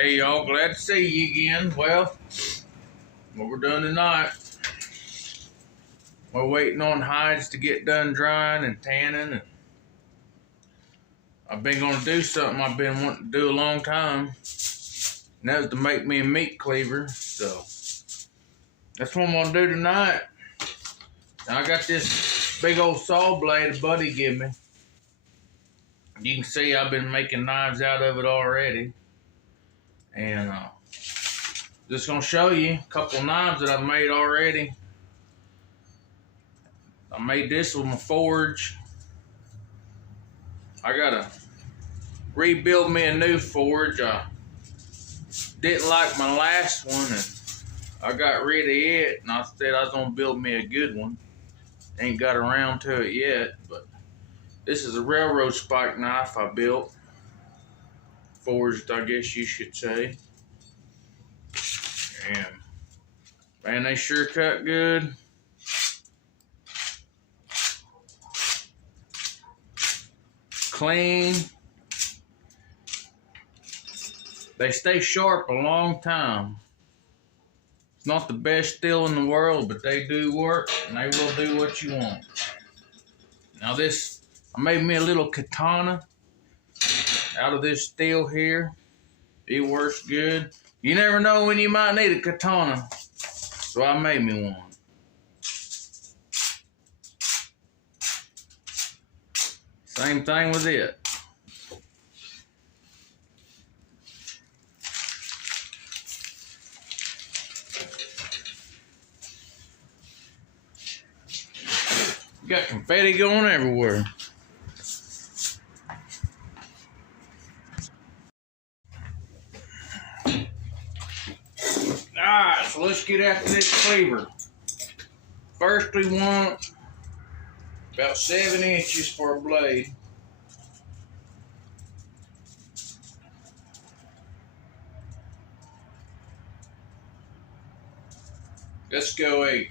Hey y'all, glad to see you again. Well, what we're doing tonight, we're waiting on hides to get done drying and tanning. And I've been going to do something I've been wanting to do a long time, and that was to make me a meat cleaver. So that's what I'm going to do tonight. Now, I got this big old saw blade a buddy gave me. You can see I've been making knives out of it already. And just going to show you a couple knives that I've made already. I made this with my forge. I gotta rebuild me a new forge. I didn't like my last one and I got rid of it, and I said I was gonna build me a good one. Ain't got around to it yet, but this is a railroad spike knife I built. Forged, I guess you should say. And man, they sure cut good. Clean. They stay sharp a long time. It's not the best steel in the world, but they do work, and they will do what you want. Now this, I made me a little katana out of this steel here. It works good. You never know when you might need a katana, so I made me one. Same thing with it. Got confetti going everywhere. Alright, so let's get after this cleaver. First we want about 7 inches for a blade. Let's go 8.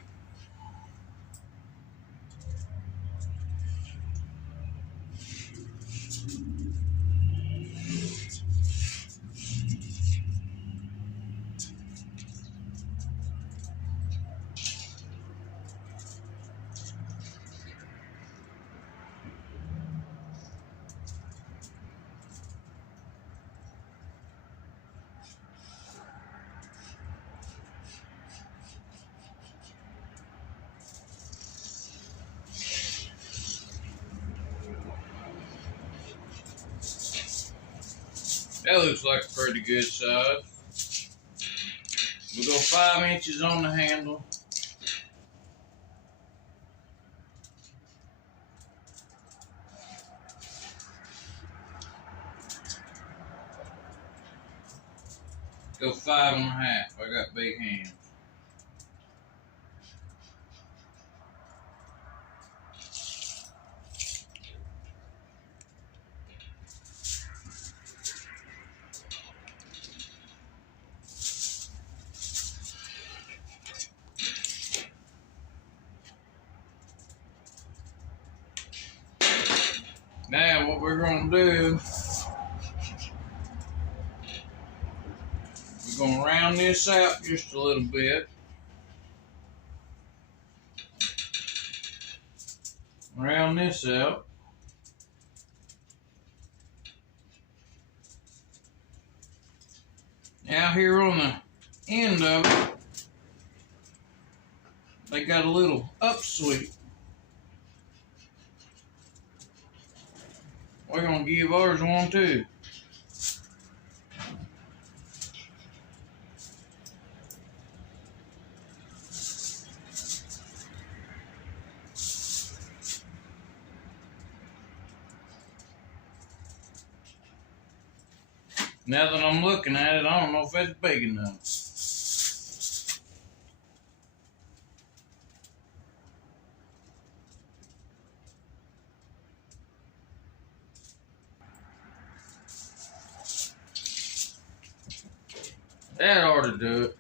That looks like a pretty good size. We'll go 5 inches on the handle. Go 5.5. I got big hands. Now what we're going to do, we're going to round this out just a little bit. Round this out. Now here on the end of it, they got a little upsweep. We're going to give ours one too. Now that I'm looking at it, I don't know if that's big enough. That ought to do it.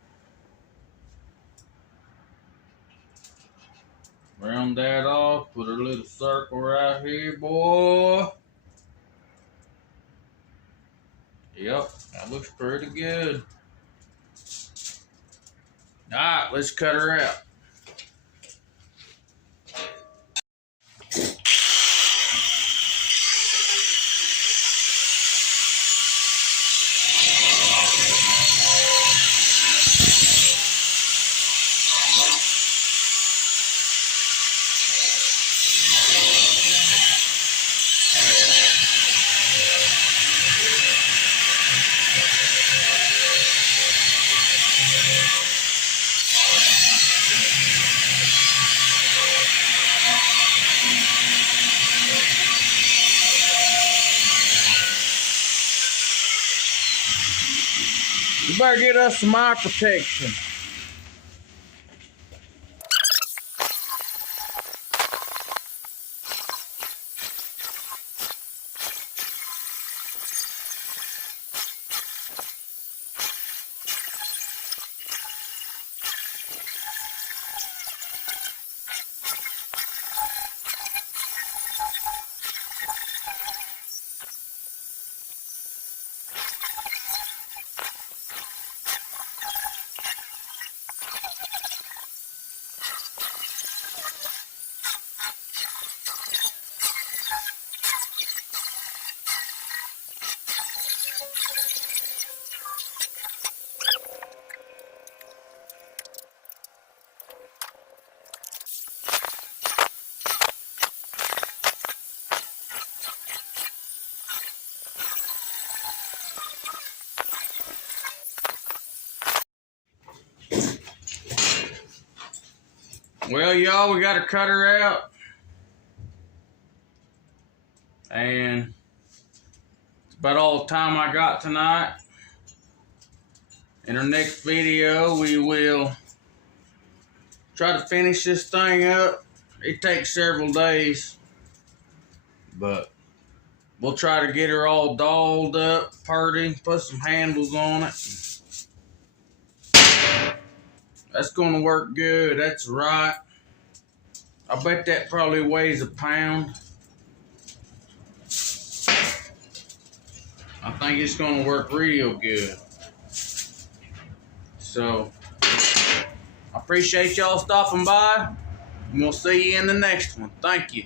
Round that off, put a little circle right here, boy. Yep, that looks pretty good. Alright, let's cut her out. We better get us some eye protection. Well, y'all, we got to cut her out. And it's about all the time I got tonight. In our next video, we will try to finish this thing up. It takes several days, but we'll try to get her all dolled up, purty, put some handles on it. That's going to work good. That's right. I bet that probably weighs a pound. I think it's going to work real good. So, I appreciate y'all stopping by, and we'll see you in the next one. Thank you.